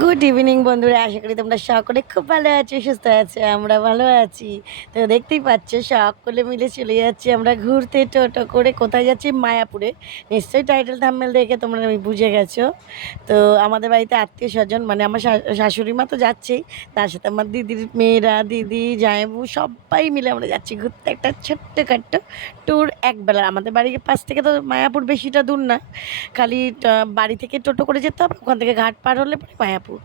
Good evening বন্ধুরা, আশা করি তোমরা সকলে খুব ভালো আছো, সুস্থ আছো। আমরা ভালো আছি। তো দেখতেই পাচ্ছ সকলে মিলে চলে যাচ্ছি আমরা ঘুরতে টোটো করে। কোথায় যাচ্ছি? মায়াপুরে। নিশ্চয়ই টাইটেল থাম্বনেল দেখে তোমরা বুঝে গেছো। তো আমাদের বাড়িতে আত্মীয় স্বজন, মানে আমার শাশুড়ি মা তো যাচ্ছেই, তার সাথে আমার দিদির মেয়েরা, দিদি, জামাইবু সবাই মিলে আমরা যাচ্ছি ঘুরতে। একটা ছোট্টখাট্ট ট্যুর একবেলা। আমাদের বাড়ির পাশ থেকে তো মায়াপুর বেশিটা দূর না, খালি বাড়ি থেকে টোটো করে যেতে হবে, ওখান থেকে ঘাট পার হলে পরে মায়াপুর।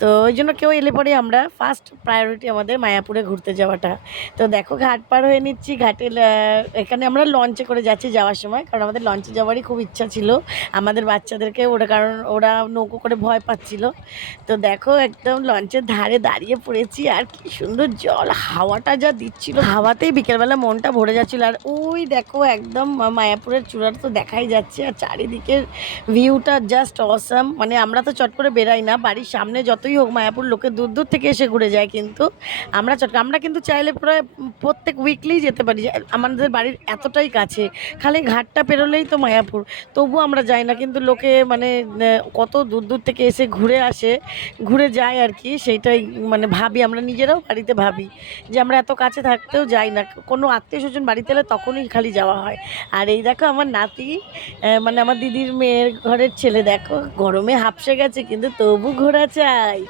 তো ওই জন্য কেউ এলে পরে আমরা ফার্স্ট প্রায়োরিটি আমাদের মায়াপুরে ঘুরতে যাওয়াটা। তো দেখো ঘাট পার হয়ে নিচ্ছি। ঘাটে এখানে আমরা লঞ্চে করে যাচ্ছি যাওয়ার সময়, কারণ আমাদের লঞ্চে যাওয়ারই খুব ইচ্ছা ছিল আমাদের বাচ্চাদেরকে, কারণ ওরা নৌকো করে ভয় পাচ্ছিল। তো দেখো একদম লঞ্চের ধারে দাঁড়িয়ে পড়েছি, আর কি সুন্দর জল, হাওয়াটা যা দিচ্ছিল, হাওয়াতেই বিকেলবেলা মনটা ভরে যাচ্ছিলো। আর ওই দেখো একদম মায়াপুরের চূড়াটা তো দেখাই যাচ্ছে, আর চারিদিকের ভিউটা জাস্ট অসাম। মানে আমরা তো চট করে বেরাই না, বাড়ির সামনে যতই হোক মায়াপুর লোকে দূর দূর থেকে এসে ঘুরে যায়, কিন্তু আমরা কিন্তু চাইলে প্রায় প্রত্যেক উইকলি যেতে পারি। আমাদের বাড়ির এতটাই কাছে, খালি ঘাটটা পেরোলেই তো মায়াপুর, তবু আমরা যাই না। কিন্তু লোকে মানে কত দূর দূর থেকে এসে ঘুরে আসে, ঘুরে যায় আর কি। সেইটাই মানে ভাবি, আমরা নিজেরাও বাড়িতে ভাবি যে আমরা এত কাছে থাকতেও যাই না। কোনো আত্মীয় স্বজন বাড়িতে এলে তখনই খালি যাওয়া হয়। আর এই দেখো আমার নাতি, মানে আমার দিদির মেয়ের ঘরের ছেলে, দেখো গরমে হাঁপসে গেছে কিন্তু তবু ঘোরা চাই।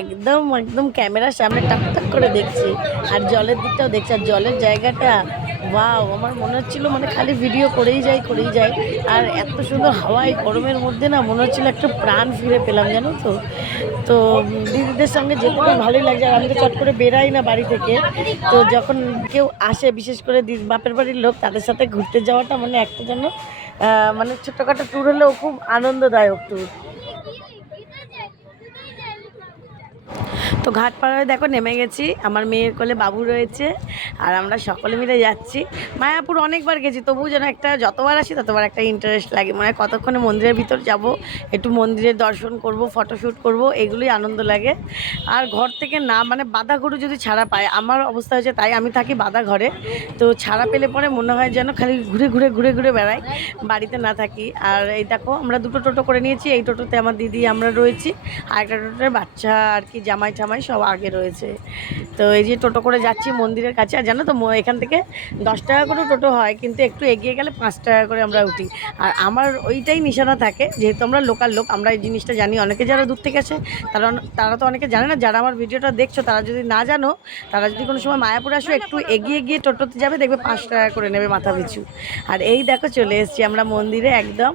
একদম একদম ক্যামেরার সামনে টাক করে দেখছি, আর জলের দিকটাও দেখছি, আর জলের জায়গাটা ওয়াও। আমার মনে হচ্ছিল মানে খালি ভিডিও করেই যাই। আর এত সুন্দর হাওয়ায় গরমের মধ্যে না মনে হচ্ছিল একটা প্রাণ ফিরে পেলাম, জানো তো। তো দিদিদের সঙ্গে যেতে খুব ভালোই লাগছে। আর আমি তো চট করে বেরাই না বাড়ি থেকে, তো যখন কেউ আসে, বিশেষ করে বাপের বাড়ির লোক, তাদের সাথে ঘুরতে যাওয়াটা মানে একটা যেন মানে ছোট্টখাটো ট্যুর হলেও খুব আনন্দদায়ক ট্যুর। তো ঘাট পাড়ায় দেখো নেমে গেছি, আমার মেয়ের কোলে বাবু রয়েছে, আর আমরা সকলে মিলে যাচ্ছি। মায়াপুর অনেকবার গেছি, তবু যেন একটা, যতবার আসি ততবার একটা ইন্টারেস্ট লাগে। মানে কতক্ষণে মন্দিরের ভিতর যাব, একটু মন্দিরের দর্শন করব, ফটোশ্যুট করব, এগুলোই আনন্দ লাগে। আর ঘর থেকে না মানে বাধা গরু যদি ছাড়া পায়, আমার অবস্থা হয়েছে তাই, আমি থাকি বাধা ঘরে, তো ছাড়া পেলে পরে মনে হয় যেন খালি ঘুরে বেড়াই, বাড়িতে না থাকি। আর এই দেখো আমরা দুটো টোটো করে নিয়েছি, এই টোটোতে আমার দিদি আমরা রয়েছি, আর একটা টোটোতে বাচ্চা আর কি জামাই ঠামাই সব আগে রয়েছে। তো এই যে টোটো করে যাচ্ছি মন্দিরের কাছে। আর জানো তো এখান থেকে 10 টাকা করে টোটো হয়, কিন্তু একটু এগিয়ে গেলে 5 টাকা করে আমরা উঠি। আর আমার ওইটাই নিশানা থাকে, যেহেতু আমরা লোকাল লোক, আমরা এই জিনিসটা জানি। অনেকে যারা দূর থেকে আসে তারা তো অনেকে জানে না। যারা আমার ভিডিওটা দেখছো, তারা যদি না জানো, তারা যদি কোনো সময় মায়াপুর আসো, একটু এগিয়ে গিয়ে টোটোতে যাবে, দেখবে 5 টাকা করে নেবে মাথা পিছু। আর এই দেখো চলে এসেছি আমরা মন্দিরে, একদম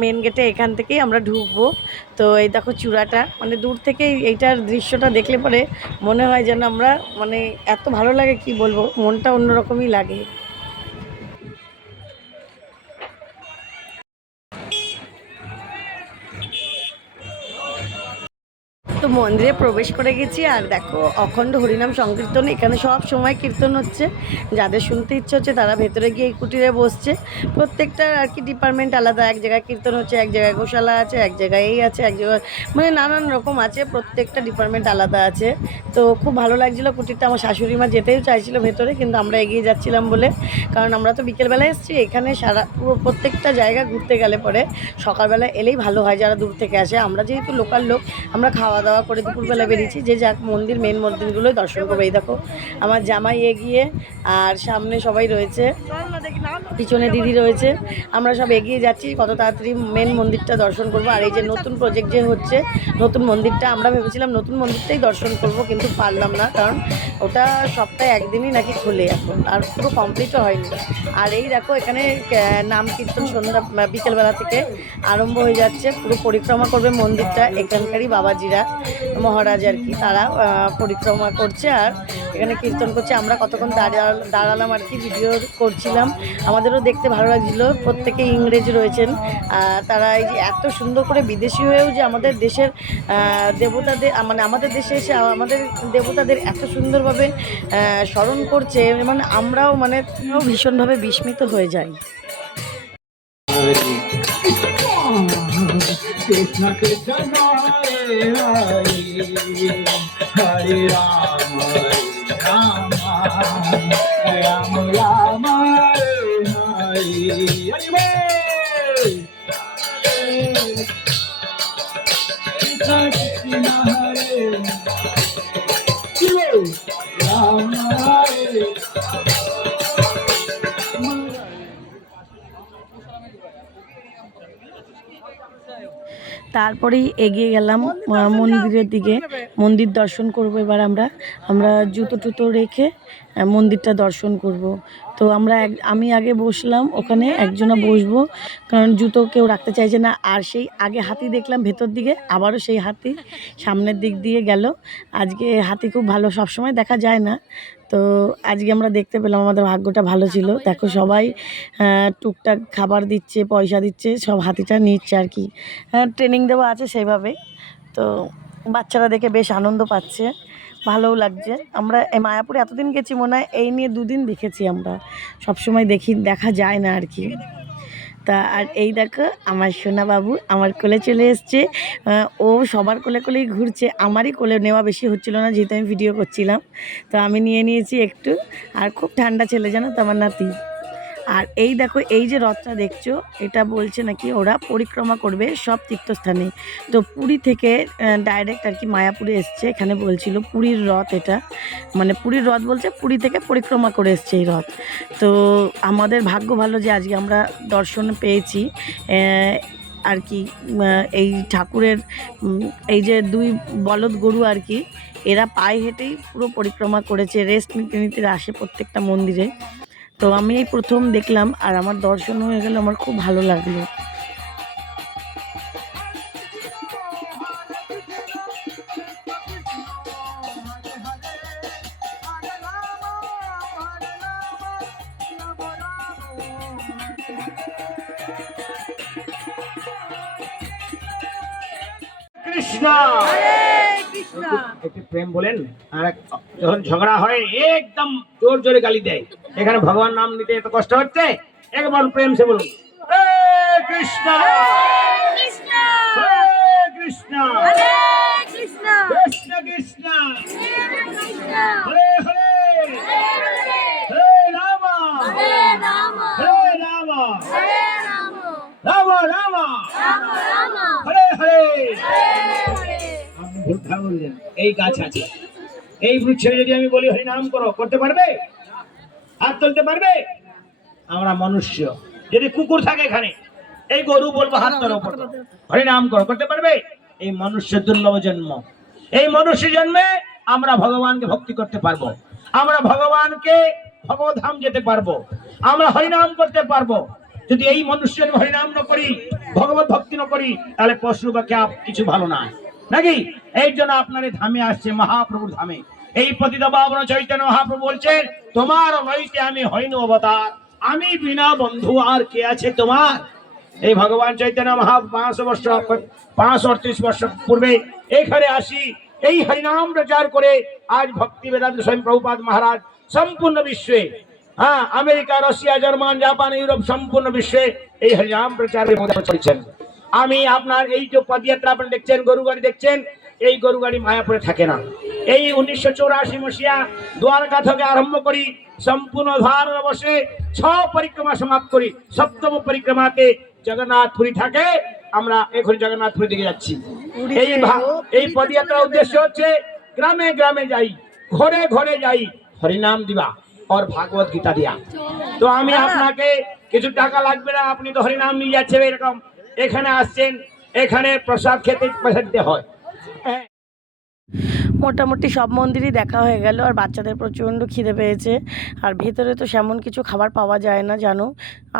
মেন গেটে এখান থেকেই আমরা ঢুকবো। তো এই দেখো চূড়াটা, মানে দূর থেকেই এইটার দৃশ্যটা দেখলে পরে মনে হয় যেন আমরা, মানে এত ভালো লাগে কি বলবো, মনটা অন্যরকমই লাগে। তো মন্দিরে প্রবেশ করে গেছি, আর দেখো অখণ্ড হরিনাম সংকীর্তন, এখানে সব সময় কীর্তন হচ্ছে। যাদের শুনতে ইচ্ছে হচ্ছে তারা ভেতরে গিয়ে এই কুটিরে বসছে। প্রত্যেকটা আর কি ডিপার্টমেন্ট আলাদা, এক জায়গায় কীর্তন হচ্ছে, এক জায়গায় গোশালা আছে, এক জায়গায় এই আছে, এক জায়গায় মানে নানান রকম আছে, প্রত্যেকটা ডিপার্টমেন্ট আলাদা আছে। তো খুব ভালো লাগছিলো কুটিরটা। আমার শাশুড়ি মা যেতেও চাইছিলো ভেতরে, কিন্তু আমরা এগিয়ে যাচ্ছিলাম বলে, কারণ আমরা তো বিকেলবেলায় এসেছি। এখানে পুরো প্রত্যেকটা জায়গা ঘুরতে গেলে পরে সকালবেলা এলেই ভালো হয়, যারা দূর থেকে আসে। আমরা যেহেতু লোকাল লোক, আমরা খাওয়া দাওয়া করে দুপুরবেলা বেরিয়েছি, যে যাক মন্দির, মেন মন্দিরগুলোই দর্শন করবো। এই দেখো আমার জামাই এগিয়ে, আর সামনে সবাই রয়েছে, পিছনে দিদি রয়েছে, আমরা সব এগিয়ে যাচ্ছি কত তাড়াতাড়ি মেন মন্দিরটা দর্শন করব। আর এই যে নতুন প্রজেক্ট যে হচ্ছে, নতুন মন্দিরটা, আমরা ভেবেছিলাম নতুন মন্দিরটাই দর্শন করব, কিন্তু পারলাম না, কারণ ওটা সপ্তাহে একদিনই নাকি খোলে এখন, আর পুরো কমপ্লিটও হয়নি। আর এই দেখো এখানে নাম কীর্তন সন্ধ্যা বিকেলবেলা থেকে আরম্ভ হয়ে যাচ্ছে, পুরো পরিক্রমা করবে মন্দিরটা এখানকারই বাবাজিরা, মহারাজ আর কি, তারা পরিক্রমা করছে আর এখানে কীর্তন করছে। আমরা কতক্ষণ দাঁড়ালাম আর কি, ভিডিও করছিলাম, আমাদেরও দেখতে ভালো লাগছিল। প্রত্যেকে ইংরেজ রয়েছেন, তারা এই যে এত সুন্দর করে, বিদেশি হয়েও যে আমাদের দেশের দেবতাদের, মানে আমাদের দেশে এসে আমাদের দেবতাদের এত সুন্দরভাবে স্মরণ করছে, মানে আমরাও মানে ভীষণভাবে বিস্মিত হয়ে যাই। কৃষ্ণ কৃষ্ণ হরে হরে হরে রাম রাম রাম রাম হরে হরে হরে কৃষ্ণ কৃষ্ণ হরে রাম হরে তারপরেই এগিয়ে গেলাম মন্দিরের দিকে। মন্দির দর্শন করব এবার আমরা জুতো টুতো রেখে মন্দিরটা দর্শন করব। তো আমি আগে বসলাম, ওখানে একজনা বসবো, কারণ জুতো কেউ রাখতে চাইছে না। আর সেই আগে হাতি দেখলাম ভেতর দিকে, আবারও সেই হাতি সামনের দিক দিয়ে গেল। আজকে হাতি খুব ভালো, সবসময় দেখা যায় না, তো আজকে আমরা দেখতে পেলাম, আমাদের ভাগ্যটা ভালো ছিল। দেখো সবাই টুকটাক খাবার দিচ্ছে, পয়সা দিচ্ছে, সব হাতিটা নিচ্ছে আর কি। ট্রেনিং দেওয়া আছে সেইভাবে। তো বাচ্চারা দেখে বেশ আনন্দ পাচ্ছে, ভালোও লাগছে। আমরা এই মায়াপুরে এতদিন গেছি, মনে হয় এই নিয়ে 2 দিন দেখেছি আমরা, সবসময় দেখা যায় না আর কি। তা আর এই দেখো আমার সোনা বাবু আমার কোলে চলে এসছে। ও সবার কোলে কোলেই ঘুরছে, আমারই কোলে নেওয়া বেশি হচ্ছিল না, যেহেতু আমি ভিডিও করছিলাম। তো আমি নিয়ে নিয়েছি একটু। আর খুব ঠান্ডা ছেলে জানো তো আমার নাতি। আর এই দেখো এই যে রথটা দেখছো, এটা বলছে নাকি ওরা পরিক্রমা করবে সব তীর্থস্থানে। তো পুরী থেকে ডাইরেক্ট আর কি মায়াপুরে এসছে, এখানে বলছিল পুরীর রথ এটা, মানে পুরীর রথ বলছে পুরী থেকে পরিক্রমা করে এসছে এই রথ। তো আমাদের ভাগ্য ভালো যে আজকে আমরা দর্শন পেয়েছি আর কি। এই ঠাকুরের এই যে 2 বলদ গরু আর কি, এরা পায়ে হেঁটেই পুরো পরিক্রমা করেছে, রেস্ট নিতে নিতে আসে প্রত্যেকটা মন্দিরে। তো আমি এই প্রথম দেখলাম, আর আমার দর্শন হয়ে গেল, আমার খুব ভালো লাগলো। কৃষ্ণ একটু প্রেম বলেন। আর যখন ঝগড়া হয় একদম জোর জোরে গালি দেয়, এখানে ভগবান নাম নিতে এত কষ্ট হচ্ছে, একবার প্রেম সে বলুন কৃষ্ণ কৃষ্ণ কৃষ্ণ কৃষ্ণ কৃষ্ণ হরে হরে হরে রাম হরে রাম রাম রাম হরে হরে। আপনি ভুল কথা বললেন। এই গাছ আছে, এই বৃক্ষে যদি আমি বলি হরি নাম করো, করতে পারবে? হাত তুলতে পারবে? আমরা মনুষ্য, যদি কুকুর থাকে এখানে, এই গরু বলবো হাত তোলো হরি নাম করো, করতে পারবে? এই মনুষ্য দুর্লভ জন্ম, এই মনুষ্য জন্মে আমরা ভগবানকে ভক্তি করতে পারবো, আমরা ভগবানকে ভগবধাম যেতে পারবো, আমরা হরিনাম করতে পারবো। যদি এই মনুষ্যের হরিনাম না করি, ভগবত ভক্তি না করি, তাহলে পশু বা ক্যাপ কিছু ভালো না নাকি? এই জন্য আপনার ধামে আসছে, মহাপ্রভুর ধামে। এই পতিত পাবন চৈতন্য মহাপ্রভু বলছেন, তোমার লইতে আমি হইনু অবতার, আমি বিনা বন্ধু আর কে আছে তোমার। এই ভগবান চৈতন্য মহাপ্রভু 538 বর্ষ পূর্বে এখানে আসি, এই হরিনাম প্রচার করে আজ ভক্তি বেদান্ত স্বয়ং প্রভুপাদ মহারাজ সম্পূর্ণ বিশ্বে, America, Russia, German, Japan, Europe সম্পূর্ণ বিশ্বে এই হরিনাম প্রচারের মধ্যে চলছেন। আমি আপনার এই যে পদযাত্রা আপনি দেখছেন, গরু গাড়ি দেখছেন, এই গরু গাড়ি মায়াপুরে থাকে না। এই 1984 মসিয়া দ্বারকা থেকে আরম্ভ করি সম্পূর্ণ ভারতবর্ষে 6 পরিক্রমা সমাপ্ত করি, 7ম পরিক্রমাতে জগন্নাথপুরী থাকে। আমরা এখন জগন্নাথপুরী দিকে যাচ্ছি। এই পদযাত্রার উদ্দেশ্য হচ্ছে গ্রামে গ্রামে যাই, ঘরে ঘরে যাই, হরিনাম দিবা और भागवत गीता दिया। तो আমি আপনাকে কিছু টাকা লাগবে না, আপনি তো হরিনাম নিয়ে যাচ্ছেন, এরকম এখানে আসছেন, এখানে প্রসাদ খেতে পয়সা দিতে হয়। মোটামুটি সব মন্দিরই দেখা হয়ে গেল। আর বাচ্চাদের প্রচণ্ড খিদে পেয়েছে, আর ভেতরে তো সেমন কিছু খাবার পাওয়া যায় না জানো,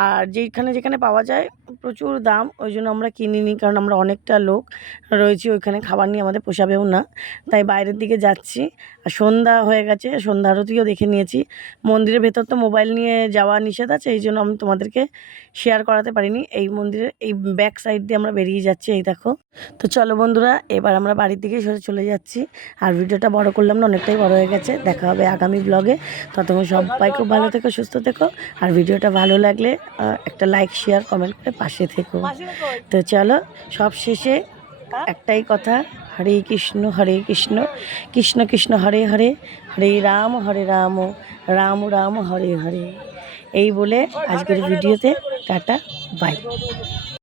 আর যেখানে পাওয়া যায় প্রচুর দাম, ওই জন্য আমরা কিনিনি, কারণ আমরা অনেকটা লোক রয়েছি, ওইখানে খাবার নিয়ে আমাদের পোষাবেও না, তাই বাইরের দিকে যাচ্ছি। আর সন্ধ্যা হয়ে গেছে, সন্ধ্যা আরতিও দেখে নিয়েছি। মন্দিরের ভেতর তো মোবাইল নিয়ে যাওয়া নিষেধ আছে, এই জন্য আমি তোমাদেরকে শেয়ার করাতে পারিনি। এই মন্দিরের এই ব্যাক সাইড দিয়ে আমরা বেরিয়ে যাচ্ছি, এই দেখো। তো চলো বন্ধুরা, এবার আমরা বাড়ির দিকে সোজা চলে যাচ্ছি। আর ভিডিওটা বড় করলাম না, অনেকটাই বড় হয়ে গেছে। দেখা হবে আগামী ব্লগে। ততক্ষণ সবাই খুব ভালো থেকো, সুস্থ থেকো। আর ভিডিওটা ভালো লাগলে একটা লাইক, শেয়ার, কমেন্ট করে পাশে থেকো। তো চলো, সব শেষে একটাই কথা, হরে কৃষ্ণ কৃষ্ণ কৃষ্ণ হরে হরে, হরে রাম রাম রাম হরে হরে। এই বলে আজকের ভিডিওতে টাটা, বাই।